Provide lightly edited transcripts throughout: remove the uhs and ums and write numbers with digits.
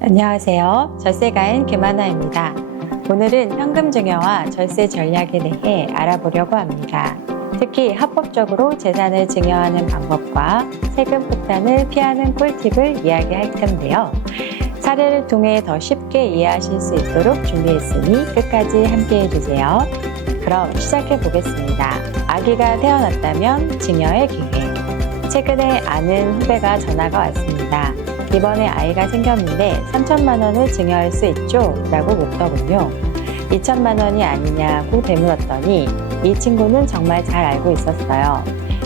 안녕하세요. 절세가인 김하나입니다. 오늘은 현금 증여와 절세 전략에 대해 알아보려고 합니다. 특히 합법적으로 재산을 증여하는 방법과 세금 폭탄을 피하는 꿀팁을 이야기할 텐데요. 사례를 통해 더 쉽게 이해하실 수 있도록 준비했으니 끝까지 함께 해주세요. 그럼 시작해 보겠습니다. 아기가 태어났다면 증여의 기회. 최근에 아는 후배가 전화가 왔습니다. 이번에 아이가 생겼는데 3천만 원을 증여할 수 있죠? 라고 묻더군요. 2천만 원이 아니냐고 되물었더니 이 친구는 정말 잘 알고 있었어요.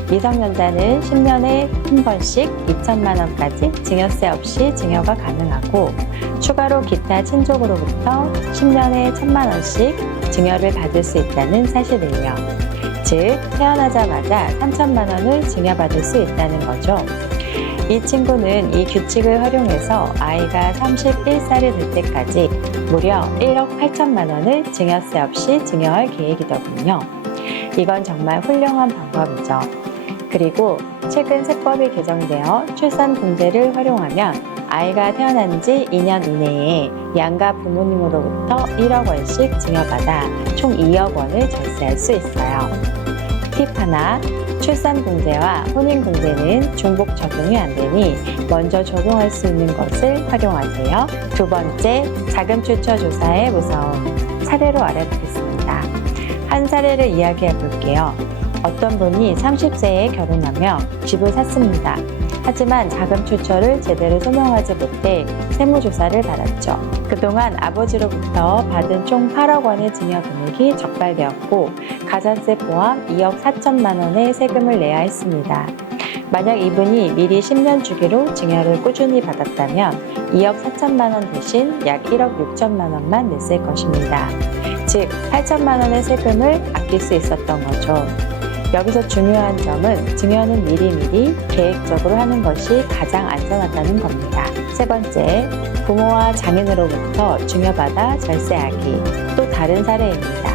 미성년자는 10년에 한 번씩 2천만 원까지 증여세 없이 증여가 가능하고 추가로 기타 친족으로부터 10년에 1천만 원씩 증여를 받을 수 있다는 사실을요. 즉 태어나자마자 3천만 원을 증여받을 수 있다는 거죠. 이 친구는 이 규칙을 활용해서 아이가 31살이 될 때까지 무려 1억 8천만 원을 증여세 없이 증여할 계획이더군요. 이건 정말 훌륭한 방법이죠. 그리고 최근 세법이 개정되어 출산공제를 활용하면 아이가 태어난 지 2년 이내에 양가 부모님으로부터 1억 원씩 증여받아 총 2억 원을 절세할 수 있어요. 팁 하나, 출산공제와 혼인공제는 중복 적용이 안 되니 먼저 적용할 수 있는 것을 활용하세요. 두 번째, 자금 출처 조사의 무서움. 사례로 알아보겠습니다. 한 사례를 이야기해 볼게요. 어떤 분이 30세에 결혼하며 집을 샀습니다. 하지만 자금 출처를 제대로 소명하지 못해 세무조사를 받았죠. 그동안 아버지로부터 받은 총 8억 원의 증여 금액이 적발되었고 가산세 포함 2억 4천만 원의 세금을 내야 했습니다. 만약 이분이 미리 10년 주기로 증여를 꾸준히 받았다면 2억 4천만 원 대신 약 1억 6천만 원만 냈을 것입니다. 즉 8천만 원의 세금을 아낄 수 있었던 거죠. 여기서 중요한 점은 증여는 미리미리 계획적으로 하는 것이 가장 안전하다는 겁니다. 세 번째, 부모와 장인으로부터 증여받아 절세하기. 또 다른 사례입니다.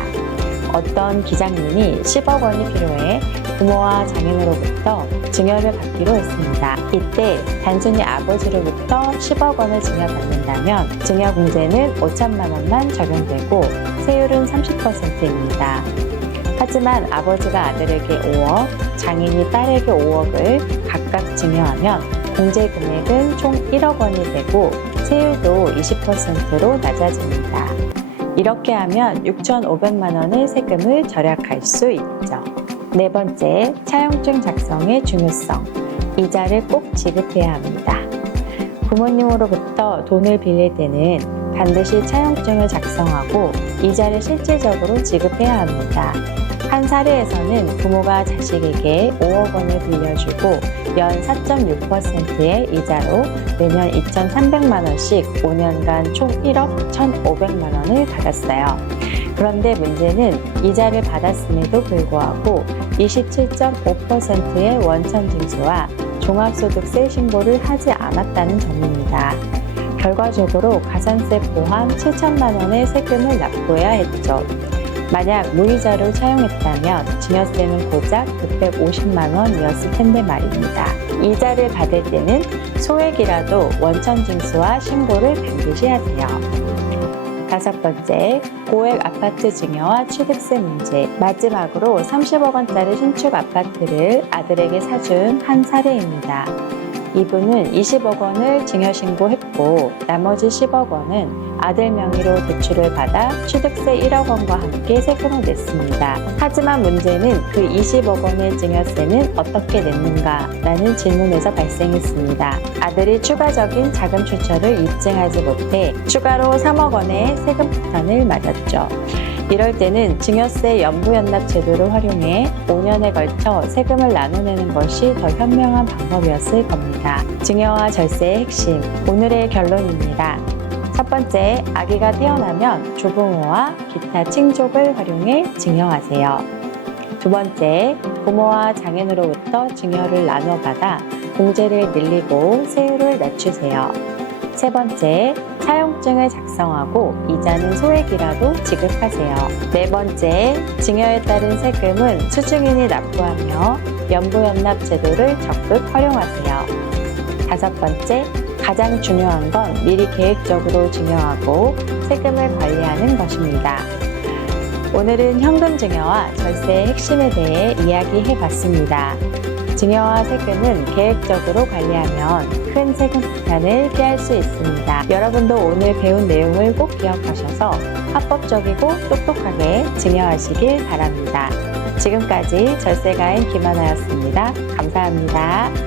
어떤 기장님이 10억 원이 필요해 부모와 장인으로부터 증여를 받기로 했습니다. 이때 단순히 아버지로부터 10억 원을 증여받는다면 증여공제는 5천만 원만 적용되고 세율은 30%입니다. 하지만 아버지가 아들에게 5억, 장인이 딸에게 5억을 각각 증여하면 공제 금액은 총 1억 원이 되고 세율도 20%로 낮아집니다. 이렇게 하면 6,500만 원의 세금을 절약할 수 있죠. 네 번째, 차용증 작성의 중요성. 이자를 꼭 지급해야 합니다. 부모님으로부터 돈을 빌릴 때는 반드시 차용증을 작성하고 이자를 실질적으로 지급해야 합니다. 한 사례에서는 부모가 자식에게 5억 원을 빌려주고 연 4.6%의 이자로 매년 2,300만 원씩 5년간 총 1억 1,500만 원을 받았어요. 그런데 문제는 이자를 받았음에도 불구하고 27.5%의 원천 징수와 종합소득세 신고를 하지 않았다는 점입니다. 결과적으로 가산세 포함 7천만 원의 세금을 납부해야 했죠. 만약 무이자로 차용했다면 증여세는 고작 650만 원이었을 텐데 말입니다. 이자를 받을 때는 소액이라도 원천징수와 신고를 반드시 하세요. 다섯 번째, 고액 아파트 증여와 취득세 문제. 마지막으로 30억 원짜리 신축 아파트를 아들에게 사준 한 사례입니다. 이분은 20억 원을 증여 신고했고 나머지 10억 원은 아들 명의로 대출을 받아 취득세 1억 원과 함께 세금을 냈습니다. 하지만 문제는 그 20억 원의 증여세는 어떻게 냈는가 라는 질문에서 발생했습니다. 아들이 추가적인 자금 출처를 입증하지 못해 추가로 3억 원의 세금 폭탄을 맞았죠. 이럴 때는 증여세 연부연납 제도를 활용해 5년에 걸쳐 세금을 나눠내는 것이 더 현명한 방법이었을 겁니다. 증여와 절세의 핵심, 오늘의 결론입니다. 첫 번째, 아기가 태어나면 조부모와 기타 친족을 활용해 증여하세요. 두 번째, 부모와 장인으로부터 증여를 나눠받아 공제를 늘리고 세율을 낮추세요. 세 번째, 차용증을 작성하고 이자는 소액이라도 지급하세요. 네 번째, 증여에 따른 세금은 수증인이 납부하며 연부연납 제도를 적극 활용하세요. 다섯 번째, 가장 중요한 건 미리 계획적으로 증여하고 세금을 관리하는 것입니다. 오늘은 현금 증여와 절세의 핵심에 대해 이야기해 봤습니다. 증여와 세금은 계획적으로 관리하면 큰 세금負担을 피할 수 있습니다. 여러분도 오늘 배운 내용을 꼭 기억하셔서 합법적이고 똑똑하게 증여하시길 바랍니다. 지금까지 절세가인 김하나였습니다. 감사합니다.